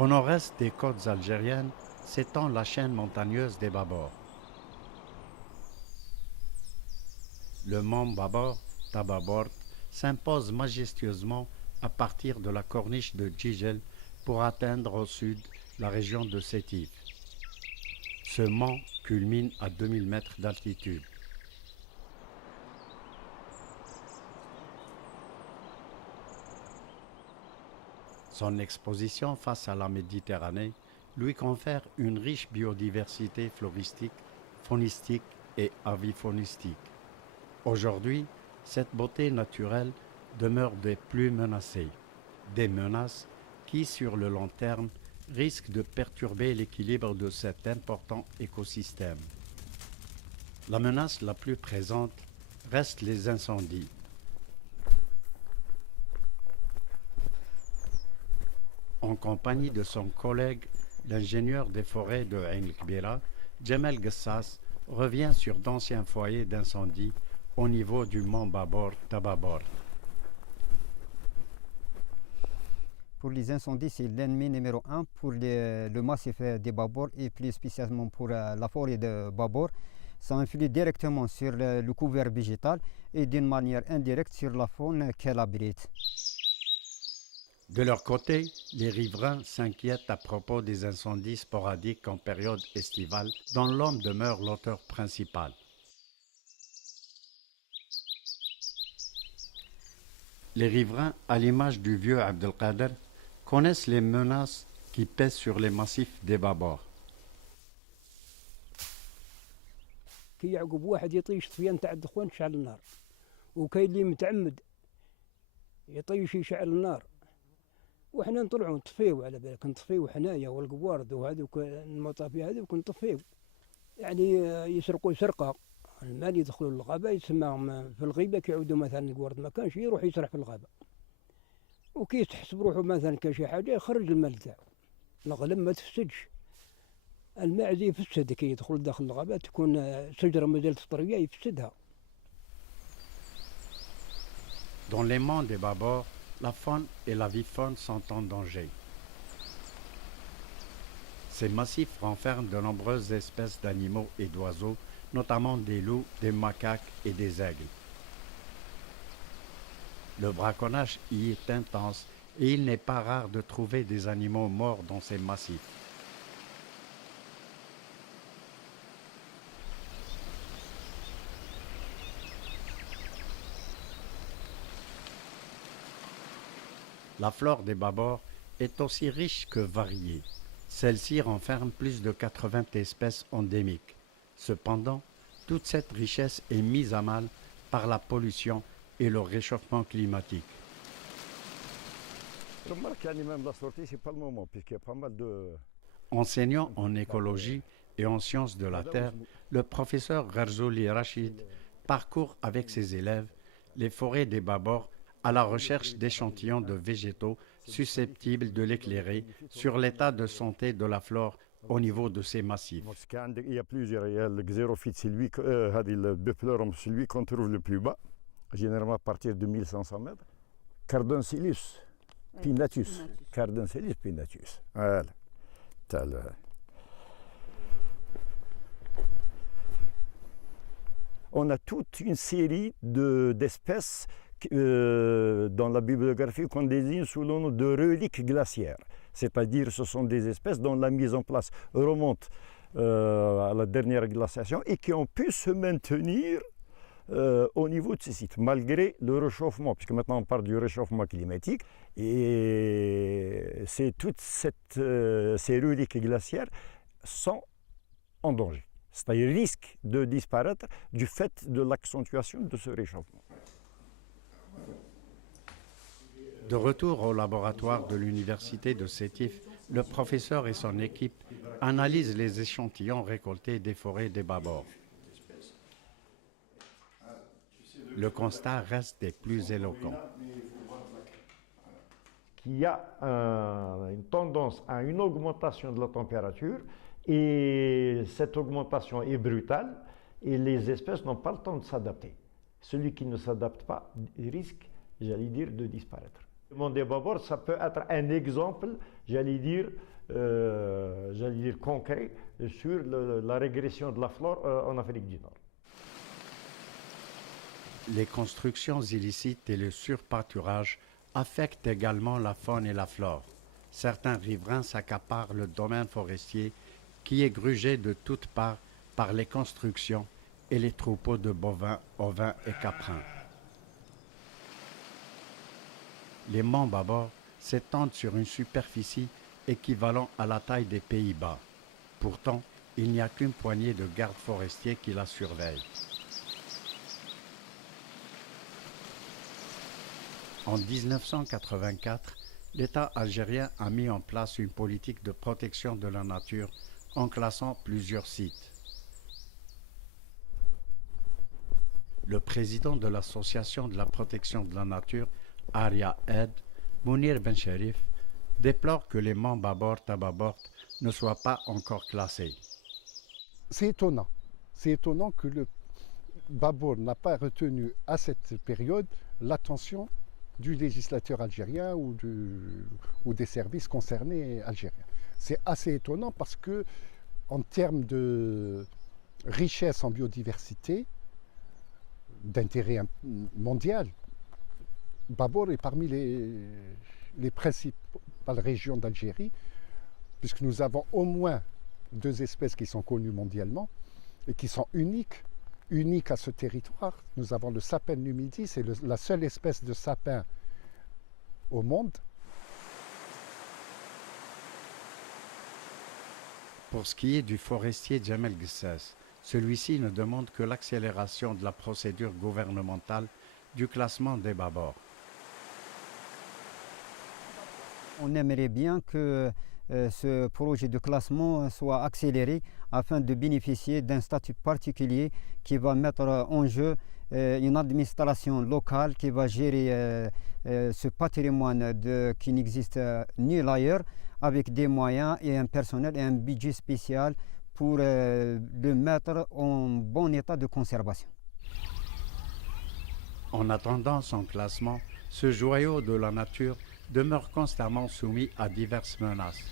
Au nord-est des côtes algériennes s'étend la chaîne montagneuse des Babors. Le mont Babor, Tababort, s'impose majestueusement à partir de la corniche de Djigel pour atteindre au sud la région de Sétif. Ce mont culmine à 2000 mètres d'altitude. Son exposition face à la Méditerranée lui confère une riche biodiversité floristique, faunistique et avifaunistique. Aujourd'hui, cette beauté naturelle demeure des plus menacées, des menaces qui, sur le long terme, risquent de perturber l'équilibre de cet important écosystème. La menace la plus présente reste les incendies. En compagnie de son collègue, l'ingénieur des forêts de Ain el-Kbira, Djamel Gassas, revient sur d'anciens foyers d'incendie au niveau du mont Babor Tababor. Pour les incendies, c'est l'ennemi numéro un pour le massif des Babor et plus spécialement pour la forêt de Babor. Ça influe directement sur le couvert végétal et d'une manière indirecte sur la faune qu'elle abrite. De leur côté, les riverains s'inquiètent à propos des incendies sporadiques en période estivale dont l'homme demeure l'auteur principal. Les riverains, à l'image du vieux Abdelkader, connaissent les menaces qui pèsent sur les massifs des Babors. كي يعقب واحد يطيش طفيان تاع الدخان تشعل النار وكاين اللي متعمد يطيش يشعل النار وحنا نطلعوا نطفيو على بالك نطفيو حنايا والقوارد وهذوك المطافي هذوك نطفيو يعني يسرقوا سرقه المال يدخلوا للغابه يسمى في الغيبه كيعودوا مثلا القوارد ما كانش يروح يسرح في الغابه وكي تحسب روحه مثلا كان شي حاجه يخرج المال تاعو الغنم ما تفسدش الماعز يفسد كي يدخل داخل الغابه تكون شجره مازالت طريه يفسدها. Dans les monts des Babors, la faune et la vie-faune sont en danger. Ces massifs renferment de nombreuses espèces d'animaux et d'oiseaux, notamment des loups, des macaques et des aigles. Le braconnage y est intense et il n'est pas rare de trouver des animaux morts dans ces massifs. La flore des Babors est aussi riche que variée. Celle-ci renferme plus de 80 espèces endémiques. Cependant, toute cette richesse est mise à mal par la pollution et le réchauffement climatique. Enseignant en écologie et en sciences de la terre, le professeur Gharzouli Rachid parcourt avec ses élèves les forêts des Babors à la recherche d'échantillons de végétaux susceptibles de l'éclairer sur l'état de santé de la flore au niveau de ces massifs. Il y a plusieurs. Il y a le xérophyte sylvique, le Beplorum sylvique qu'on trouve le plus bas, généralement à partir de 1500 mètres. Cardoncellus pinnatus. Cardoncellus pinnatus. Voilà. On a toute une série d'espèces dans la bibliographie qu'on désigne sous le nom de reliques glaciaires. C'est-à-dire ce sont des espèces dont la mise en place remonte à la dernière glaciation et qui ont pu se maintenir au niveau de ces sites, malgré le réchauffement, puisque maintenant on parle du réchauffement climatique, et toutes ces reliques glaciaires sont en danger. C'est-à-dire risquent de disparaître du fait de l'accentuation de ce réchauffement. De retour au laboratoire de l'université de Sétif, le professeur et son équipe analysent les échantillons récoltés des forêts des Babors. Le constat reste des plus éloquents. Il y a une tendance à une augmentation de la température et cette augmentation est brutale et les espèces n'ont pas le temps de s'adapter. Celui qui ne s'adapte pas risque, j'allais dire, de disparaître. Le monde des Babors, ça peut être un exemple, j'allais dire concret sur la régression de la flore en Afrique du Nord. Les constructions illicites et le surpâturage affectent également la faune et la flore. Certains riverains s'accaparent le domaine forestier qui est grugé de toutes parts par les constructions et les troupeaux de bovins, ovins et caprins. Les monts Babor s'étendent sur une superficie équivalent à la taille des Pays-Bas. Pourtant, il n'y a qu'une poignée de gardes forestiers qui la surveillent. En 1984, l'État algérien a mis en place une politique de protection de la nature en classant plusieurs sites. Le président de l'Association de la protection de la nature, Aria Ed, Mounir Ben Cherif, déplore que les monts Babor Tababort ne soient pas encore classés. C'est étonnant. C'est étonnant que le Babor n'a pas retenu à cette période l'attention du législateur algérien ou des services concernés algériens. C'est assez étonnant parce que, en termes de richesse en biodiversité, d'intérêt mondial, Babor est parmi les principales régions d'Algérie, puisque nous avons au moins 2 espèces qui sont connues mondialement et qui sont uniques à ce territoire. Nous avons le sapin numidie, c'est la seule espèce de sapin au monde. Pour ce qui est du forestier Djamel Guessès, celui-ci ne demande que l'accélération de la procédure gouvernementale du classement des Babors. On aimerait bien que ce projet de classement soit accéléré afin de bénéficier d'un statut particulier qui va mettre en jeu une administration locale qui va gérer ce patrimoine qui n'existe nulle ailleurs, avec des moyens et un personnel et un budget spécial pour le mettre en bon état de conservation. En attendant son classement, ce joyau de la nature demeure constamment soumis à diverses menaces.